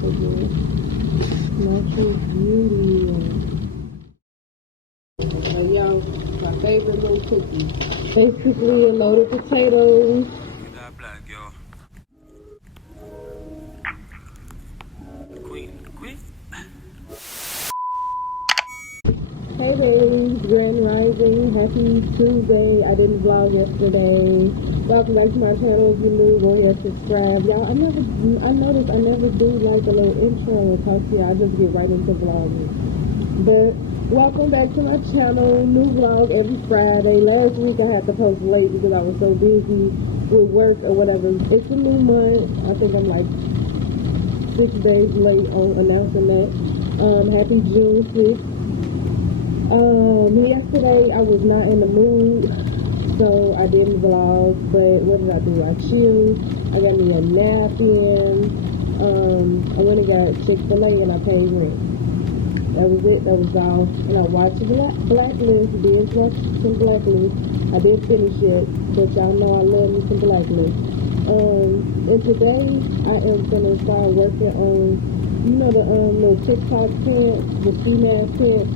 so good. Natural beauty. So y'all, my favorite little cookie. Basically a load of potatoes. Black, yo. Queen. Hey babes, Grand Rising, happy Tuesday. I didn't vlog yesterday. Welcome back to my channel. If you're new, go ahead and subscribe. Y'all, I noticed I never do like a little intro and talk to you. I just get right into vlogging. But welcome back to my channel. New vlog every Friday. Last week I had to post late because I was so busy with work or whatever. It's a new month. I think I'm like 6 days late on announcing that. Happy June 6th. Yesterday I was not in the mood, so I didn't vlog, but what did I do? I chilled, I got me a nap in, I went and got Chick-fil-A and I paid rent. That was it, that was all. And I watched Blacklist, did watch some Blacklist. I did finish it, but y'all know I love me some Blacklist. And today I am gonna start working on, you know, the little TikTok pants, the female pants.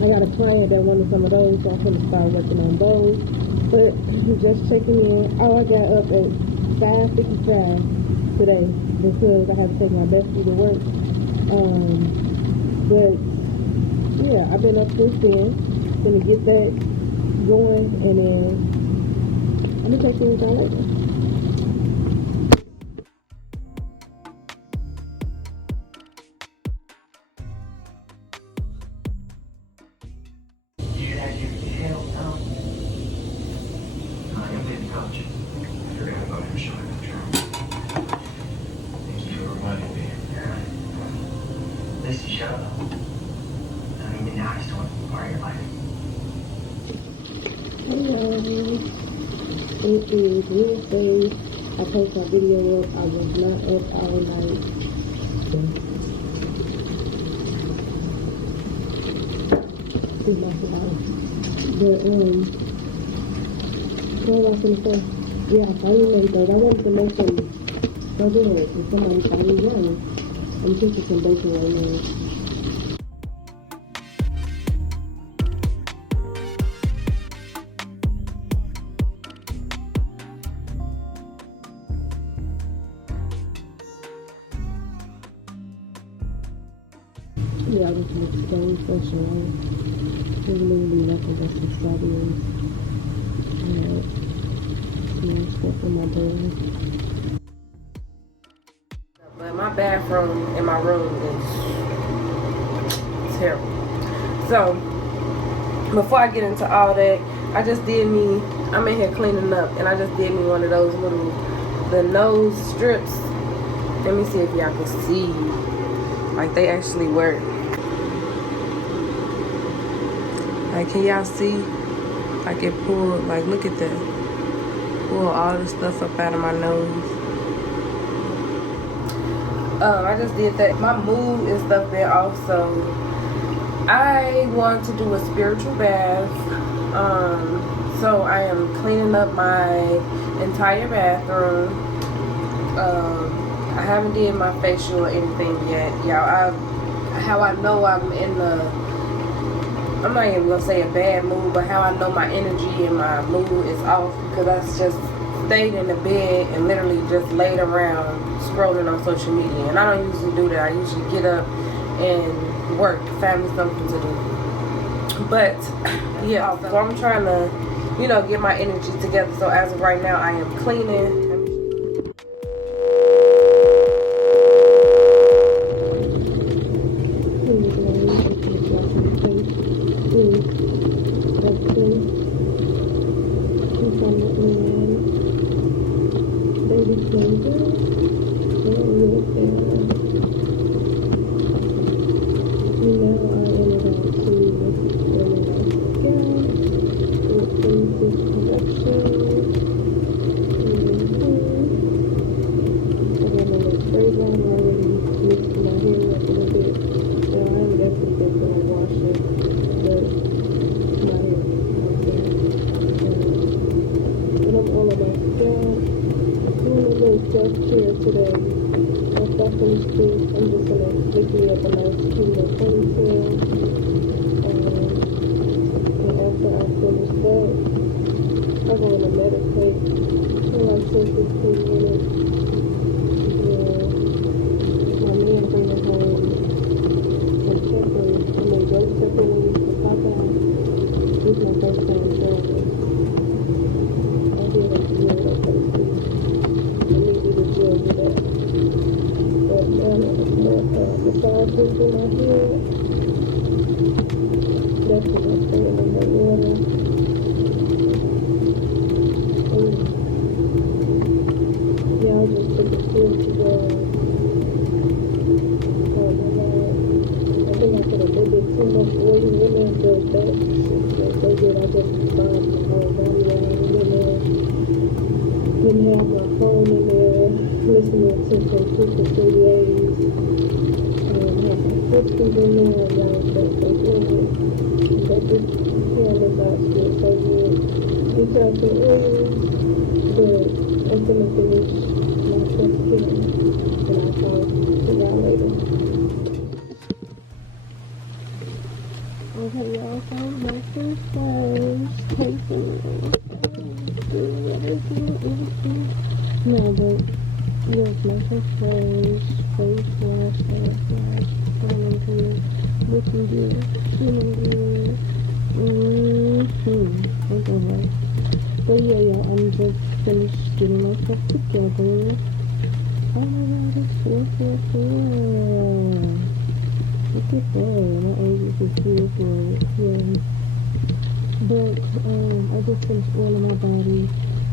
I got a client that wanted some of those, so I'm going to start working on those. But just checking in. Oh, I got up at 5:55 today because I had to take my bestie to work. But yeah, I've been up since then. Gonna get that going, and then I'm gonna take you with y'all later. It is Wednesday. I posted my video up. I was not up all night. It's not the house. But, what was I gonna say? Yeah, I finally made those. I wanted to make some bacon eggs, and somebody finally won. I'm cooking some bacon right now. Yeah, I just make so fresh and right. There's literally nothing but some strawberries. And some stuff in my bowl. But my bathroom in my room is terrible. So, before I get into all that, I just did me, I'm in here cleaning up, and I just did me one of those little, the nose strips. Let me see if y'all can see. Like, they actually work. Like, can y'all see? Like, it pulled, like, look at that. Pull all this stuff up out of my nose. I just did that. My mood and stuff been off, so I want to do a spiritual bath. So I am cleaning up my entire bathroom. I haven't did my facial or anything yet. Y'all, how I know I'm in the, I'm not even gonna say a bad mood, but how I know my energy and my mood is off, because I just stayed in the bed and literally just laid around scrolling on social media. And I don't usually do that. I usually get up and work, find me something to do. But yeah, so I'm trying to, you know, get my energy together. So as of right now, I am cleaning. 26. I'm just gonna look me up a nice cute ponytail. And after I finish that, I'm going to meditate for like 10-15 minutes. Yeah. My man bringing home some peppers. I mean, those pepper wings for popeyes. This is my first time trying it. I hear that's really that tasty. I need to get good with that. But massages in my head. That's what I'm saying in the water. Yeah, I just took a pill today. Oh my God. I think I put a little bit too much oil in there, but that's so good. I just massaged my whole body out in there. Didn't have my phone in there, listening to some Super 38s. Had some Fifties in there, and y'all felt so good. But this hair massage feels so good. It's out the earrings, but I'm gonna finish my first pill, and I'll talk to y'all later. Okay, y'all, so my first tasting. No, but yes, my first face wash, smelling good, looking good, feeling good. Okay. But yeah, y'all, I'm just finished getting myself together. Oh my God, it's beautiful. Look at that. My age is beautiful. Yeah. But I just finished oiling my body.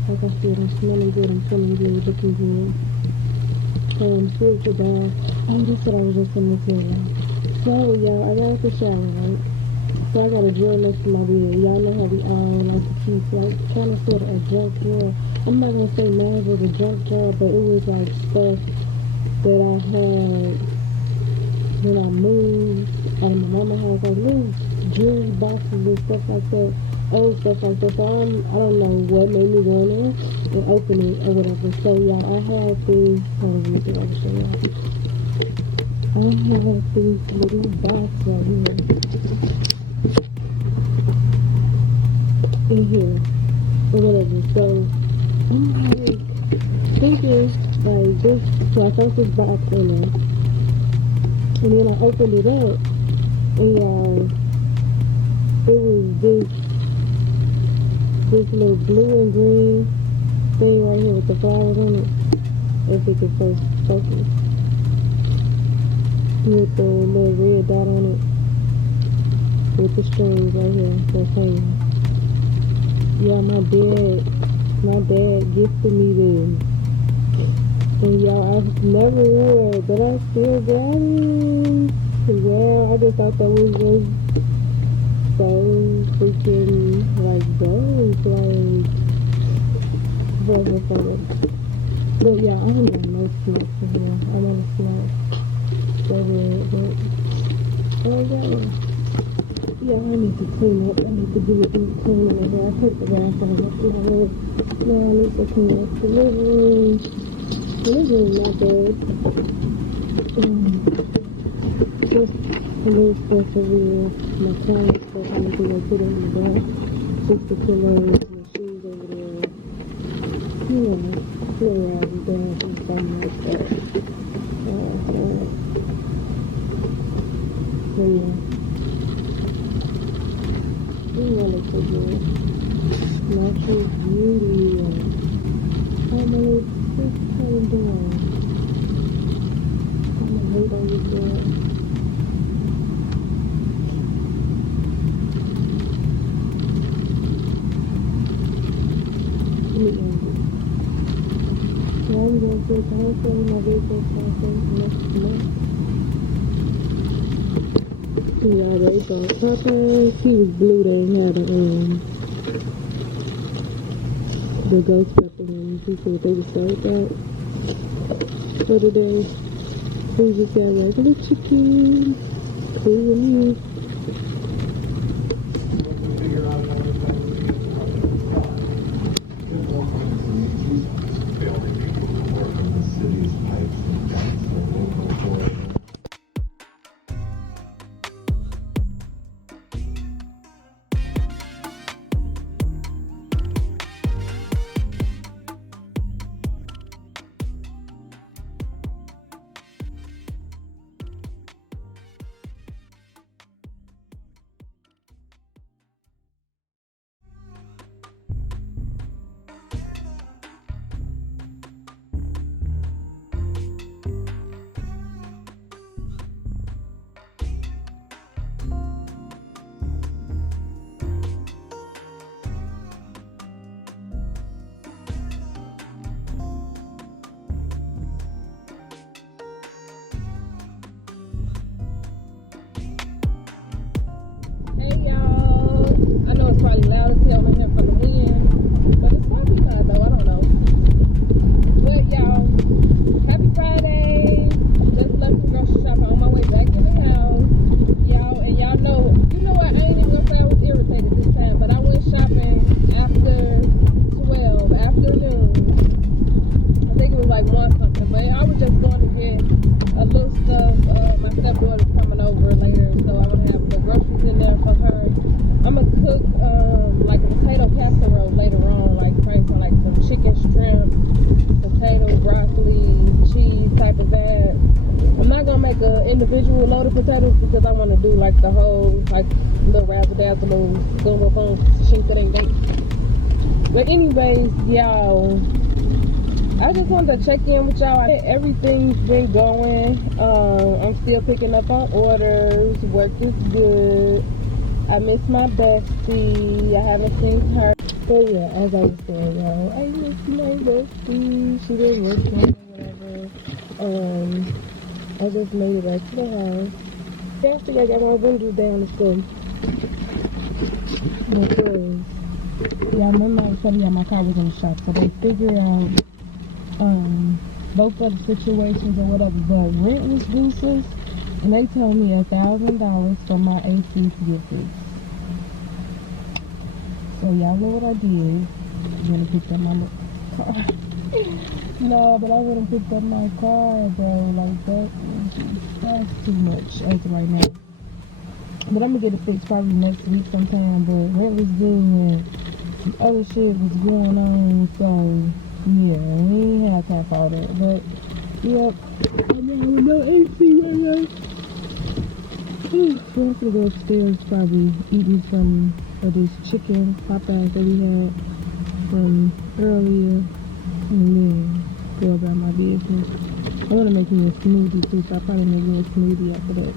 Like I said, I'm smelling good, I'm feeling good, looking good. Spiritual bath. Oh, that's what I was just gonna tell y'all. So, y'all, I got out the shower, right? So I got a drawer next to my bed. Y'all know how we all like to keep, like, kind of sort of a junk drawer. I'm not gonna say mine was a junk drawer, but it was like stuff that I had when I moved out of my mama's house, like little jewelry boxes and stuff like that. Old stuff like that. So I don't know what made me go in there and open it or whatever. So y'all, I have these. Hold on, let me see if I can show y'all. I have these little boxes right here. In here or whatever. So I'm like thinking like this. So I found this box in there, and then I opened it up, and it was this little blue and green thing right here with the flowers on it. If we could first focus. With the little red dot on it. With the strings right here that's hanging. Yeah, my dad gifted me this. And y'all, I've never wore it, but I still got it. Yeah, I just thought that was just so freaking like dope, like very funny. But yeah, I don't got no snacks in here. I want a snack. So weird, but oh yeah, I need to clean up. I need to do a deep clean in here. I took the bath out of my room. Now I need to clean up the living room. The living room not bad. Just a little stuff over here. My client stuff, I need to go put in the back. Just the pillows, my shoes over there. Yeah, feel around the bath and something like that. So yeah. It looks so good. Natural beauty. I'm gonna just turn it down. I'm gonna hate on this girl. So I'm going to take also my vehicle something next month. Yeah, they thought Popeyes, he was blue, they had the ghost pepper and he said they were sold out. For today, we just got regular chicken, cool with me. stepdaughter's coming over later, so I'm gonna have the groceries in there for her. I'm gonna cook like a potato casserole later on, like probably like some chicken, shrimp, potato, broccoli, cheese type of that. I'm not gonna make an individual load of potatoes because I want to do like the whole like little razzle dazzle, little boom, shink ding. But anyways, y'all, I just wanted to check in with y'all. Everything's been going. I'm still picking up on orders. Work is good. I miss my bestie. I haven't seen her. But yeah, as I was saying, y'all, I miss my bestie. She didn't work for me or whatever. I just made it back to the house. Yesterday I got my windows down to school. Because, yeah, I remember I was telling y'all my car was in the shop, so they figured out both of the situations or whatever, but rent was deuces, and they told me $1,000 for my AC to get fixed. So y'all know what I did. I'm gonna pick up my car. No, but I wouldn't pick up my car, bro. Like that's too much as of right now. But I'm gonna get it fixed probably next week sometime. But rent was due and some other shit was going on, so yeah, we ain't have time for all that. But yep, I'm out with no AC right now. So I'm gonna go upstairs, probably eat me some of this chicken popeyes that we had from earlier, and then go about my business. I want to make me a smoothie too, so I'll probably make me a smoothie after that.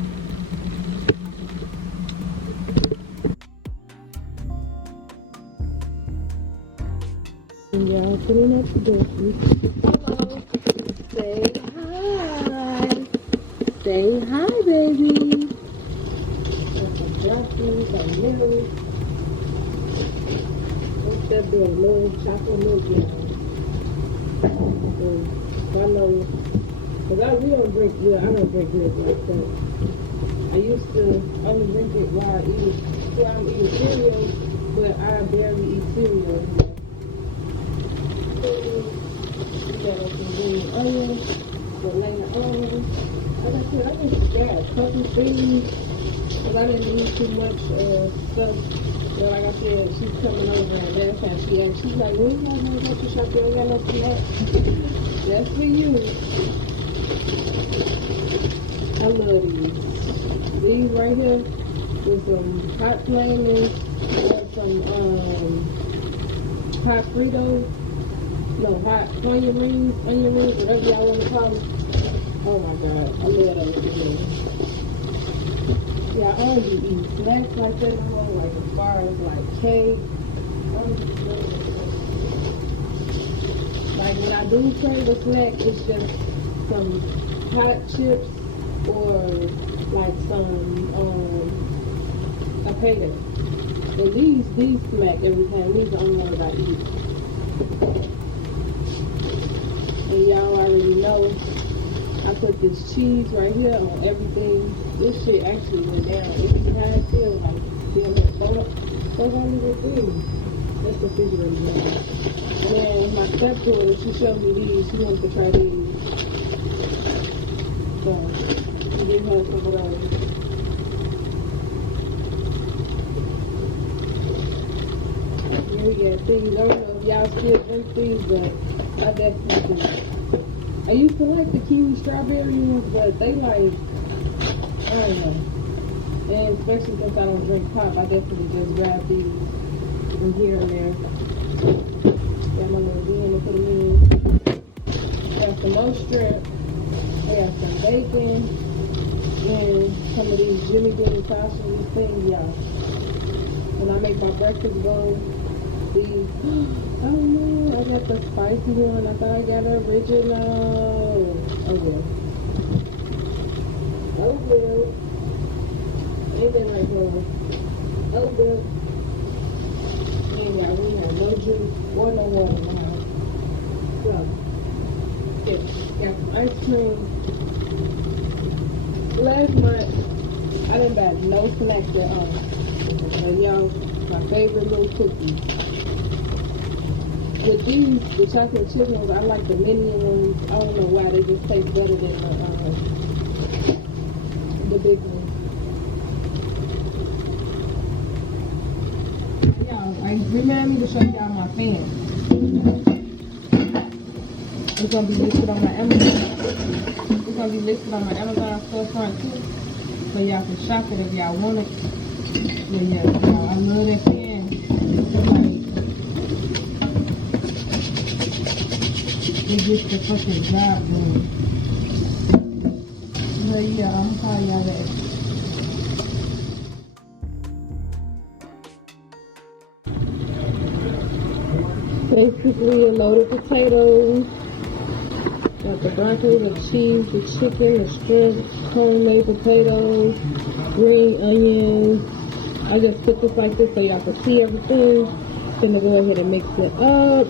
And y'all putting up the groceries. Hello. Say hi. Say hi, baby. Got some broccoli, some milk. What's that doing? A little chocolate milk, y'all. I know, because we don't drink, well, I don't drink milk like that. I used to only drink it while I eat. See, I'm eating cereal, but I barely eat cereal. We got some green onions, but later on, like I said, I just got a couple things, because I didn't eat too much stuff. So like I said, she's coming over and that's how she acts. She's like, when you going to go to shop? You don't got no snacks. That's for you. I love these. These right here with some hot flamers or some hot Fritos. No, hot onion rings, whatever y'all want to call them. Oh my God, I love those today. Yeah, I only eat snacks like that no more, like as far as like cake. Like when I do crave a snack, it's just some hot chips or like some a payday. So these smack every time. These are the only ones I eat. And y'all already know I put this cheese right here on everything. This shit actually went down. It's high still, like, damn it, 403. That's the refrigerator down. And then my stepdaughter, she showed me these. She wanted to try these. So, I'm giving her some of those. Here we got these. I don't know if y'all still drink these, but I definitely do. I used to like the kiwi strawberry ones, but they like, I don't know. And especially since I don't drink pop, I definitely just grab these from here and there. Got my little bin to put them in. Got some more shrimp. I got some bacon. And some of these Jimmy Dean sausage things, y'all. When I make my breakfast bowl, these, oh no, I got the spicy one. I thought I got original. Oh yeah. Oh good. Ain't that right here? Oh good. And yeah, we have no juice or no water in the house. So, yeah, got some ice cream. Last month, I didn't buy no snacks at all. And y'all, my favorite little cookies. With these, the chocolate chip ones, I like the mini ones. I don't know why, they just taste better than the big one. Y'all, remind me to show y'all my fan. It's gonna be listed on my Amazon. It's gonna be listed on my Amazon storefront too, so y'all can shop it if y'all want it. But yeah, y'all, I love that fan. It gets the fucking job done. But yeah, I'm gonna call y'all back. Basically a load of potatoes. Got the broccoli, the cheese, the chicken, the shrimp, homemade potatoes, green onions. I just put this like this so y'all can see everything. Then to go ahead and mix it up.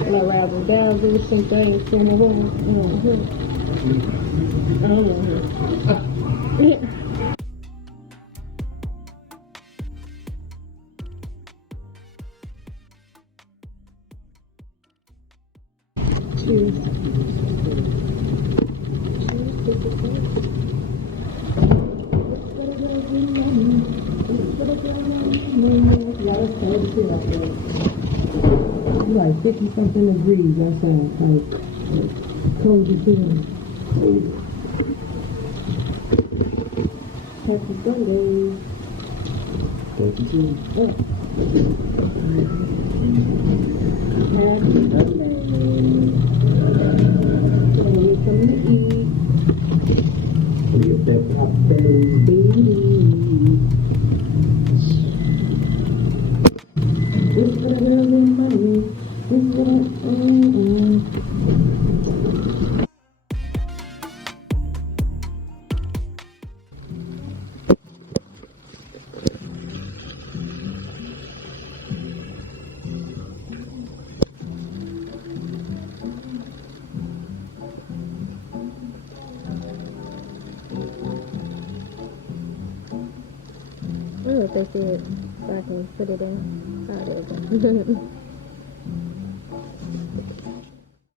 And I razzle dazzle some things. Cheers. Like 50 something degrees, that sounds like cozy feeling. Happy Sunday. Thank you too. Yeah. Happy Sunday. Gonna get something to eat. Get that popeyes, baby. It's for the girls in money. It's for the I don't think it, so I can put it in. Oh, there we go.